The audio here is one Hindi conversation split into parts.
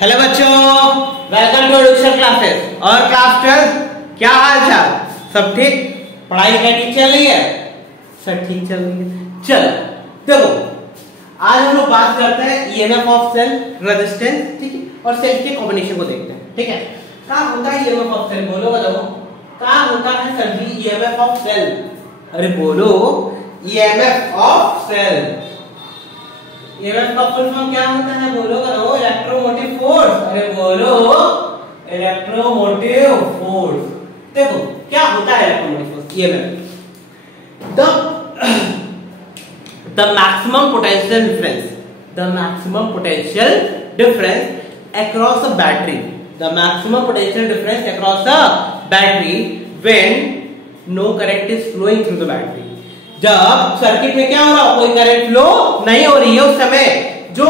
हेलो बच्चों, वेलकम टू एडुकेशन क्लासेस। और क्लास 12 क्या हाल चाल? सब ठीक? पढ़ाई लिखाई ठीक चल रही है? सब ठीक चल रही है। चलो देखो, आज हम लोग बात करते हैं ईएमएफ ऑफ सेल, रेजिस्टेंस, ठीक है, और सेल के कॉम्बिनेशन को देखते हैं। ठीक है, क्या होता है ईएमएफ ऑफ सेल? बोलो बताओ, क्या होता है sir ji EMF of cell? अरे बोलो, ईएमएफ ऑफ सेल। ईएमएफ का फुल फॉर्म क्या होता है? बोलो करो, इलेक्ट्रोमोटिव फोर्स। अरे बोलो, इलेक्ट्रोमोटिव फोर्स। देखो क्या होता है electromotive force? EMF the maximum potential difference, the maximum potential difference across a battery, the maximum potential difference across a battery when no current is flowing through the battery. जब सर्किट में क्या हो रहा, कोई करंट फ्लो नहीं हो रही है, उस समय जो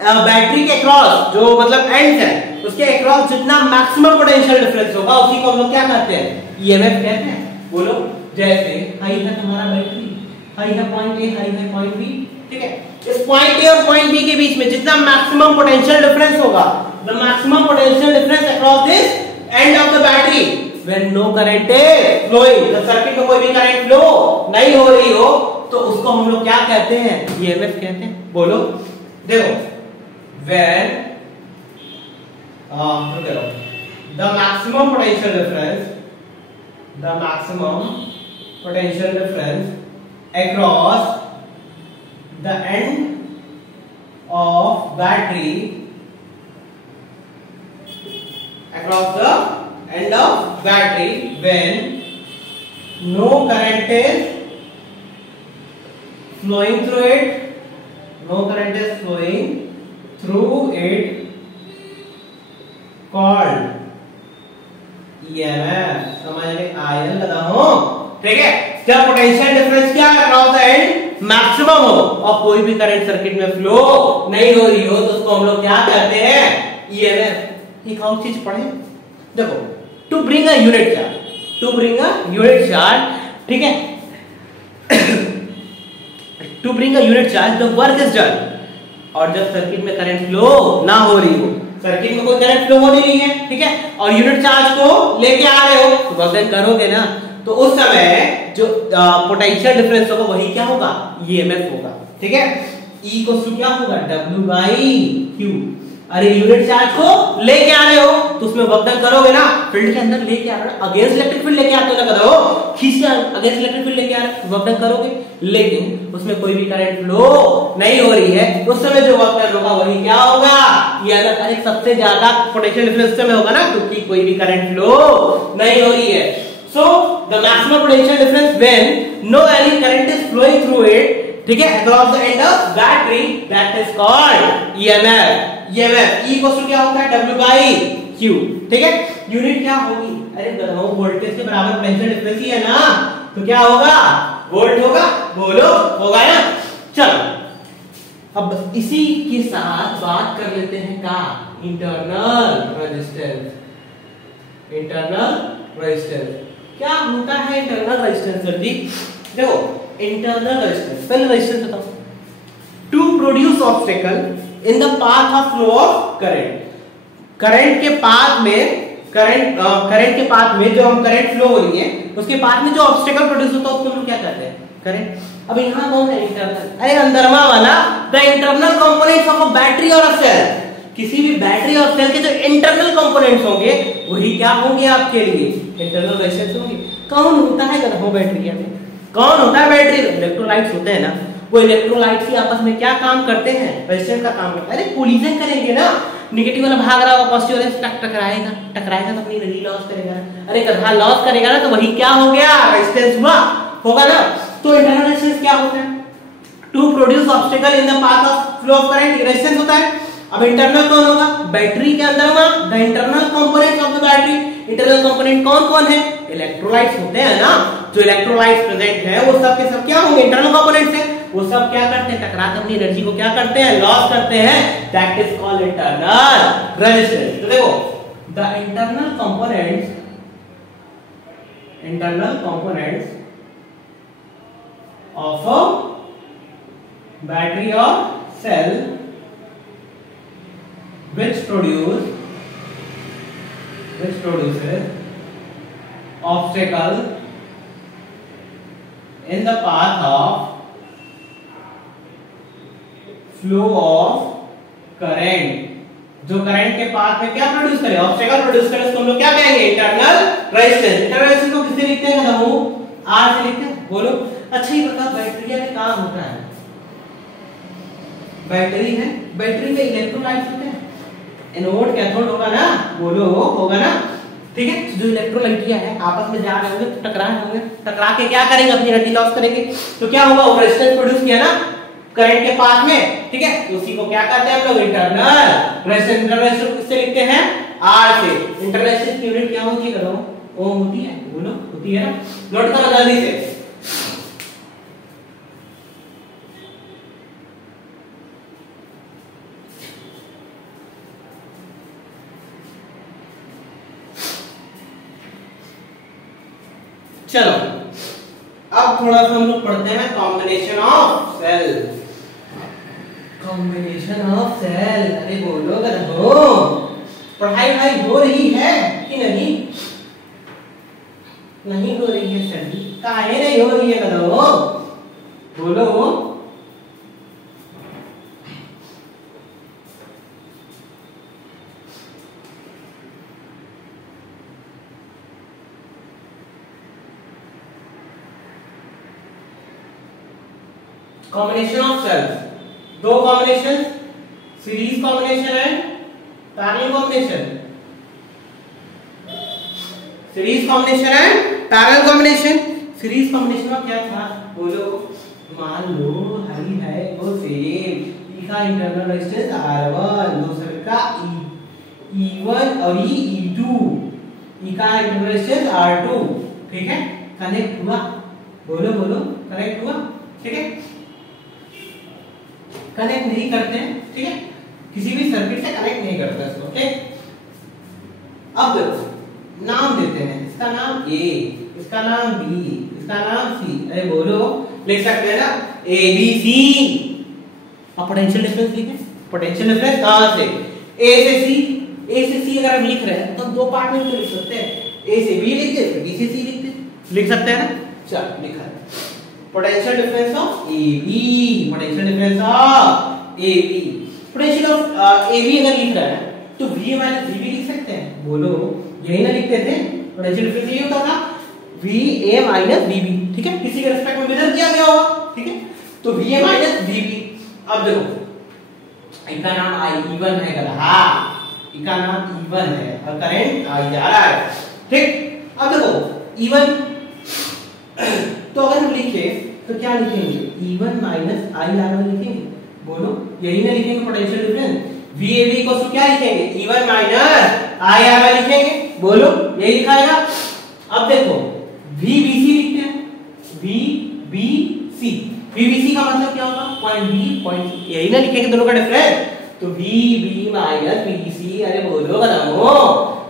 बैटरी के क्रॉस, जो मतलब एंड है, उसके अक्रॉस जितना मैक्सिमम पोटेंशियल डिफरेंस होगा, उसी को हम लोग क्या कहते हैं? ईएमएफ कहते हैं। बोलो, जैसे हाई है तुम्हारा बैटरी, हाई है पॉइंट ए, हाई है पॉइंट बी, ठीक है, इस पॉइंट ए और पॉइंट बी के बीच में जितना मैक्सिमम पोटेंशियल डिफरेंस होगा, the maximum potential difference across this end of the battery when no current is flowing, जब सर्किट में कोई भी करंट फ्लो नहीं हो रही हो, तो उसको हम लोग क्या कहते हैं? ईएमएफ कहते हैं। बोलो देखो, when the maximum potential difference, the maximum potential difference across the end of battery, across the end of battery when no current is flowing through it, no current is flowing through it, called EMF। समझ में आया लगा हो? ठीक है, जब पोटेंशियल डिफरेंस क्या है अक्रॉस द एंड मैक्सिमम हो और कोई भी करंट सर्किट में फ्लो नहीं हो रही हो, तो उसको हम लोग क्या कहते हैं? EMF। एक और चीज पढ़े, देखो, to bring a unit charge, to bring a unit charge, ठीक है, to bring a unit charge the work is done. और जब सर्किट में करंट फ्लो ना हो रही हो, सर्किट में कोई करंट फ्लो हो नहीं रही है, ठीक है, और यूनिट चार्ज को लेके आ रहे हो, तो वर्क करोगे ना, तो उस समय जो पोटेंशियल डिफरेंस होगा वही क्या होगा? ईएमएफ होगा। ठीक है, E इक्वल क्या होगा? W/Q। अरे यूनिट चार्ज को लेके आ रहे हो, तो उसमें वर्क डन करोगे ना, फील्ड के अंदर लेके आ रहे हो, अगेंस्ट इलेक्ट्रिक फील्ड लेके आते हो ना, करो खींच के अगेंस्ट इलेक्ट्रिक फील्ड लेके आ रहे हो, वर्क डन करोगे, लेकिन उसमें कोई भी करंट फ्लो नहीं हो रही है, उस समय जो वर्क डन होगा वही क्या होगा? ईएमएफ। अरे सबसे ज्यादा पोटेंशियल डिफरेंस में होगा ना, क्योंकि कोई भी करंट फ्लो नहीं हो रही है। So the maximum potential difference when no any current is flowing through it, ठीक है, across the end of battery, that is called EMF. EMF E equal to क्या होता है? W/Q। ठीक है, यूनिट क्या होगी? अरे दोनों वोल्टेज के बराबर पोटेंशियल डिफरेंस ही है ना, तो क्या होगा? वोल्ट होगा। बोलो, होगा ना? चलो अब इसी के साथ बात कर लेते हैं का इंटरनल रेजिस्टेंस। इंटरनल रेजिस्टेंस क्या होता है? इंटरनल रेजिस्टेंस सर जी, देखो, इंटरनल रेजिस्टेंस, पहले रेजिस्टेंस बताओ। To produce obstacle in the path of flow of current, current के पाथ में जो हम करंट फ्लो हो रही है, उसके पाथ में जो ऑब्स्टेकल प्रोड्यूस होता है, उसको हम क्या कहते हैं? करंट। अब यहाँ कौन है? इंटरनल। अरे अंदरमा वाला, the internal components of a battery और अ सेल। किसी भी बैटरी और सेल के जो इंटरनल कंपोनेंट्स होंगे वही क्या होंगे आपके लिए? इंटरनल रेजिस्टेंस होंगे। कौन होता है गधों बैटरी में? कौन होता है बैटरी? इलेक्ट्रोलाइट्स होते हैं ना, वो इलेक्ट्रोलाइट्स ही आपस में क्या काम करते हैं? रेजिस्टेंस का काम करते हैं। अरे कोलिजन करेंगे ना, नेगेटिव वाला भाग रहा होगा, पॉजिटिव वाला टकराएगा, टकराएगा तो अपनी एनर्जी लॉस करेगा। अरे गधा लॉस करेगा ना, तो वही क्या हो गया? रेजिस्टेंस हुआ, होगा ना। तो इंटरनल रेजिस्टेंस क्या होता है? To produce obstacle in the path of flow of current, resistance होता है। अब इंटरनल कौन होगा? बैटरी के अंदर में the internal components of the battery. Internal component कौन कौन है? इलेक्ट्रोलाइट्स होते हैं ना, जो इलेक्ट्रोलाइट्स प्रेजेंट है वो सब के सब क्या होंगे? इंटरनल कंपोनेंट्स है। वो सब क्या करते हैं? टकराकर अपनी एनर्जी को क्या करते हैं? लॉस करते हैं। That is called internal resistance. तो देखो, the internal components of a battery और cell which produces obstacle in the path of flow of current, जो करंट के पाथ में क्या प्रोड्यूस करे, ऑब्स्टेकल प्रोड्यूस करे, उसको हम लोग क्या कहेंगे, इंटरनल रेजिस्टेंस। इंटरनल रेजिस्टेंस को किससे लिखते हैं बताओ, आर से लिखते हैं। बोलो अच्छा ये बता बैटरी में काम होता है, बैटरी है, बैटरी में इलेक्ट्रोलाइट्स होते हैं, एनोड कैथोड होगा ना, बोलो होगा ना, ठीक है। जो इलेक्ट्रोलाइटिया है आपस में जा रहे होंगे तो टकरा रहे होंगे, टकरा के क्या करेंगे, अपनी एनर्जी लॉस करेंगे, तो क्या होगा, वो रेजिस्टेंस प्रोड्यूस किया ना करंट के पाथ में, ठीक है, तो उसी को क्या कहते हैं हम लोग, इंटरनल रेजिस्टेंस। इंटरनल रेजिस्टेंस किससे लिखते हैं, आर से। इंटरनल रेजिस्टेंस की यूनिट क्या होती है, करो ओम होती है, बोलो होती है ना, नोट करो जल्दी से। चलो अब थोड़ा सा हम लोग पढ़ते हैं combination of cell. Combination of cell, अरे बोलो हो, पढ़ाई भाई हो रही है कि नहीं, नहीं हो रही है सर, काहे नहीं हो रही है, करो बोलो। कॉम्बिनेशन ऑफ सेल्स, दो कॉम्बिनेशन, सीरीज कॉम्बिनेशन है, पैरेलल कॉम्बिनेशन, सीरीज कॉम्बिनेशन है, पैरेलल कॉम्बिनेशन। सीरीज कॉम्बिनेशन में क्या था, बोलो, मान लो हरी है वो सेम, ई का इंटरनल रेजिस्टेंस R1, दूसरे का E1 और E2, ई का इंटरनल रेजिस्टेंस R2, ठीक है, कनेक्ट हुआ, बोलो बोलो कनेक्ट हुआ, ठीक है, कनेक्ट नहीं करते हैं, ठीक है, किसी भी सर्किट से कनेक्ट नहीं करते इसको, ठीक। अब देखो नाम देते हैं, इसका नाम A, इसका नाम B, इसका नाम C, अरे बोलो लिख सकते हैं ना ABC। अब पोटेंशियल डिफरेंस लिखें, पोटेंशियल डिफरेंस कहां से, A से C, A से C अगर हम लिख रहे हैं तो हम दो पार्ट में तो लिख सकते हैं, A से B लिख दे, B से C लिख दे, लिख सकते हैं ना, चल लिखा है potential difference of AB, potential difference of AB, potential of AB अगर लिख रहा है तो VA माइनस VB लिख सकते हैं, बोलो यही ना लिखते थे, पोटेंशियल डिफरेंस ये होता था VA माइनस VB, ठीक है, किसी के रिस्पेक्ट में मेजर किया गया होगा, ठीक है, तो VA माइनस VB। अब देखो इनका नाम I1 है, गधा, इनका नाम E1 है और करंट I जा रहा है, ठीक। अब देखो E1 तो अगर हम लिखे तो क्या लिखेंगे, E1 माइनस IR1 लिखेंगे, बोलो यही ना लिखेंगे पोटेंशियल डिफरेंस। VAB को क्या लिखेंगे, E1 माइनस IR1 लिखेंगे, बोलो यही लिखाएगा। अब देखो VBC लिखते हैं, VBC, VBC का मतलब क्या होगा, पॉइंट B पॉइंट C, यही ना लिखेंगे दोनों का डिफरेंस, तो VB माइनस VBC, अरे बोलो बताओ,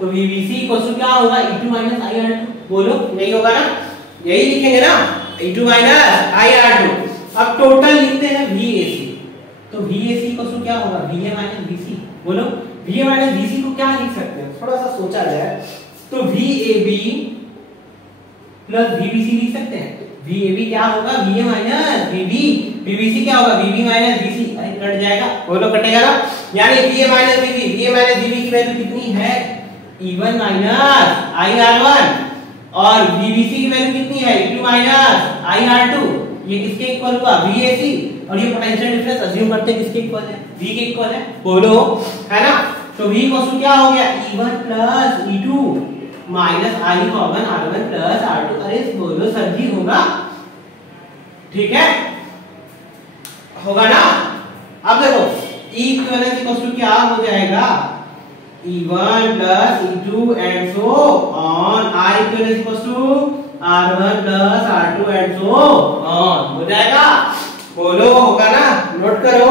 तो VBC को क्या होगा, E2 माइनस IR2, बोलो यही होगा ना, यही लिखेंगे ना, E2 माइनस IR2। अब टोटल लिखते हैं VAC, तो VAC को क्या होगा, VA माइनस VC, बोलो VA माइनस VC को क्या लिख सकते हैं, थोड़ा सा सोचा जाए तो VAB प्लस VBC लिख सकते हैं, VAB क्या होगा, VA माइनस VB, VBC क्या होगा, VB माइनस VC, अरे कट जाएगा, बोलो कटेगा ना, यानी VA minus VB, VA minus VB की वैल्यू कितनी है, E1 माइनस IR1, और VBC की वैल्यू कितनी है, E2 माइनस IR2, ये किसके इक्वल हुआ, VAC, और ये पोटेंशियल डिफरेंस अज्यूम करते हैं किसके इक्वल है, V के इक्वल है, बोलो है ना, तो V को क्या हो गया, E1 plus E2 minus I1 R1 plus R2, अरे बोलो सर जी होगा, ठीक है, होगा ना। अब देखो E इक्विवेलेंस इक्वल्स टू क्या हो जाएगा, E1 plus E2 and so on, R equivalent equals to R1 plus R2 and so on, हो जाएगा, बोलो होगा ना, नोट करो।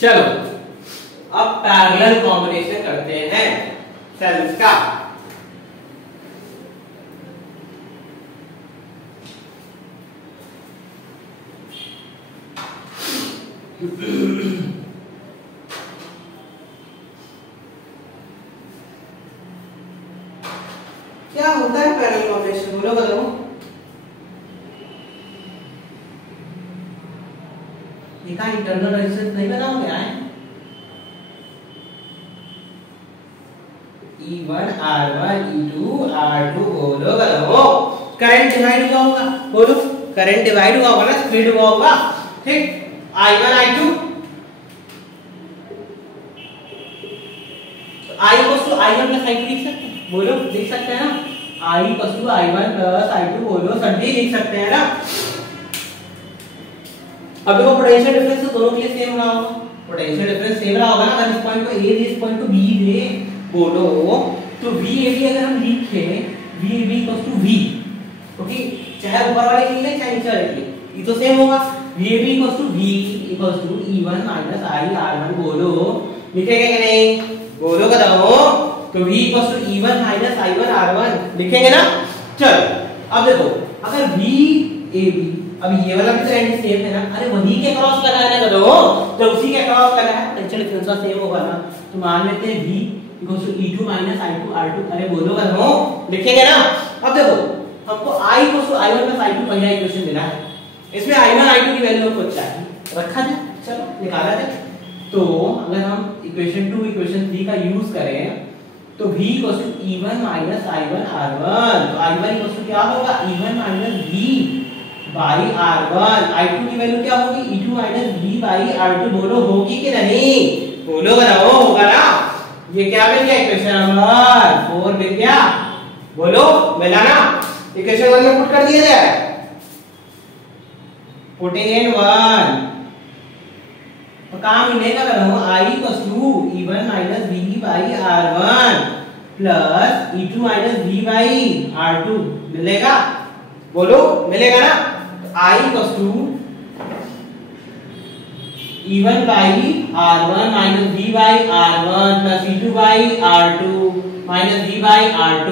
चलो अब पैरेलल कॉम्बिनेशन करते हैं सेल्स का। क्या होता है पैरेलल कॉम्बिनेशन, बोलो बताओ। देखा इंटरनल रेजिस्टेंस नहीं बना हो गया है। E1 R1 E2 R2 बोलो बताओ। करंट डिवाइड हुआ होगा, बोलो करंट डिवाइड हुआ होगा ना, स्प्लिट हुआ होगा, ठीक। I1 I2 I equals to I1 plus I2 लिख सकते हैं, बोलो लिख सकते हैं ना। I equals to I1 plus I2 बोलो सभी लिख सकते हैं ना। अब देखो पोटेंशियल डिफरेंस तो दोनों के लिए सेम रहा होगा, पोटेंशियल डिफरेंस सेम रहा होगा ना। अगर इस पॉइंट को A दे इस पॉइंट को B दे बोलो तो VAB अगर हम लिखे VAB equals to V, okay, चाहे ऊपर वाले के लिए चाहे नीचे वाले के लिए, ये तो सेम होगा। VAB equals to V equals to E1 minus I R1 बोलो लिखेंगे कि नहीं, बोलो बताओ। तो V equals to E1 minus I1 R1 लिखेंगे ना। चलो अब देखो अगर VAB, अब ये वाला भी तो एंड सेम है ना, अरे वही के क्रॉस लगाया ना करो, जब उसी के क्रॉस लगाया पोटेंशियल डिफरेंस सेम होगा ना, तो मान लेते हैं V equals to E2 minus I2 R2, अरे बोलो बताओ लिखेंगे ना। अब देखो हमको I equals to I1 plus I2 पहला इक्वेशन मिला है, इसमें I1 I2 की वैल्यू हमको चाहिए, रखा जाए, चलो निकाला जाए। तो अगर हम इक्वेशन 2 इक्वेशन 3 का यूज करें तो V equals to E1 minus I1 R1, तो I1 इक्वल्स टू क्या होगा E1 minus V by R1, I2 की वैल्यू क्या होगी E2 minus V by R2, बोलो होगी कि नहीं, बोलो बताओ होगा ना। ये क्या मिल गया इक्वेशन नंबर 4 मिल गया, बोलो मिला ना। इक्वेशन 1 में पुट कर दिया जाए, पुटिंग इन 1 तो काम मिलेगा करो I equals to E1 minus V by R1 plus E2 minus V by R2 मिलेगा, बोलो मिलेगा ना। तो I equals to E1 by R1 minus V by R1 plus E2 by R2 minus V by R2,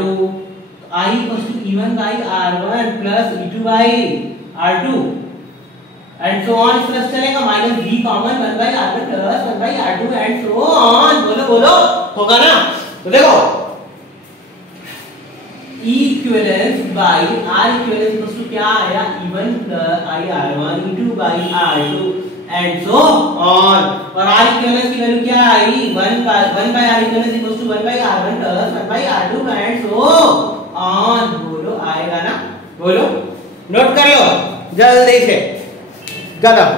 तो I equals to E1 by R1 plus E2 by R2 and so on, plus चलेगा minus V common 1 by R1 plus 1 by R2 and so on, बोलो बोलो होगा ना। तो देखो E equivalence by R equivalence equals to क्या आया E1 plus I R1 E2 by R2 and so on, और R इक्विवेलेंस की वैल्यू क्या आई 1 by R equivalence equals to 1 by R1 plus 1 by R2 and so on, बोलो आएगा ना, बोलो नोट कर लो जल्दी से, गदम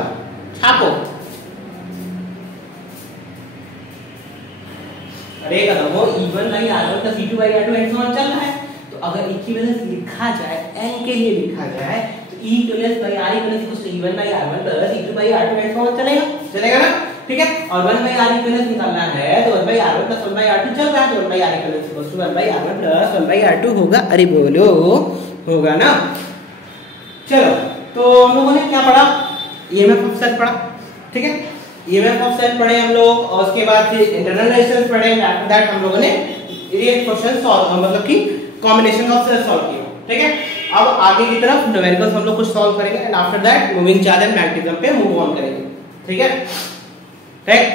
छापो। अरे गदम हो E1 by R1 plus E2 by R2 and so on चल रहा है, तो अगर इक्विवेलेंस लिखा जाए n के लिए लिखा जाए तो E equivalence by R equivalence equals to E1 by R1 plus E2 by R2 and so on चलेगा, चलेगा ना, ठीक है। और 1 बाई R इक्विवेलेंस निकालना है तो 1 by R1 plus 1 by R2 चल रहा है, तो 1 by R equivalence equals to 1 by R1 plus 1 by R2 होगा, अरे बोलो होगा ना। चलो तो हम लोगों ने क्या पढ़ा, EMF ऑफ सेल पढ़ा, ठीक है, EMF ऑफ सेल पढ़े हम लोग, और उसके बाद फिर इंटरनल रेजिस्टेंस पढ़े, आफ्टर दैट हम लोगों ने ये क्वेश्चन सॉल्व मतलब कि कॉम्बिनेशन ऑफ सेल सॉल्व किया, ठीक है। अब आगे की तरफ न्यूमेरिकल्स हम लोग कुछ सॉल्व करेंगे and after that moving charge and magnetism पे मूव ऑन करेंगे, ठीक है। ठीक,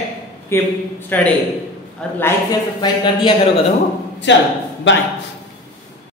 कीप स्टडी और लाइक शेयर सब्सक्राइब कर दिया करो, चलो बाय।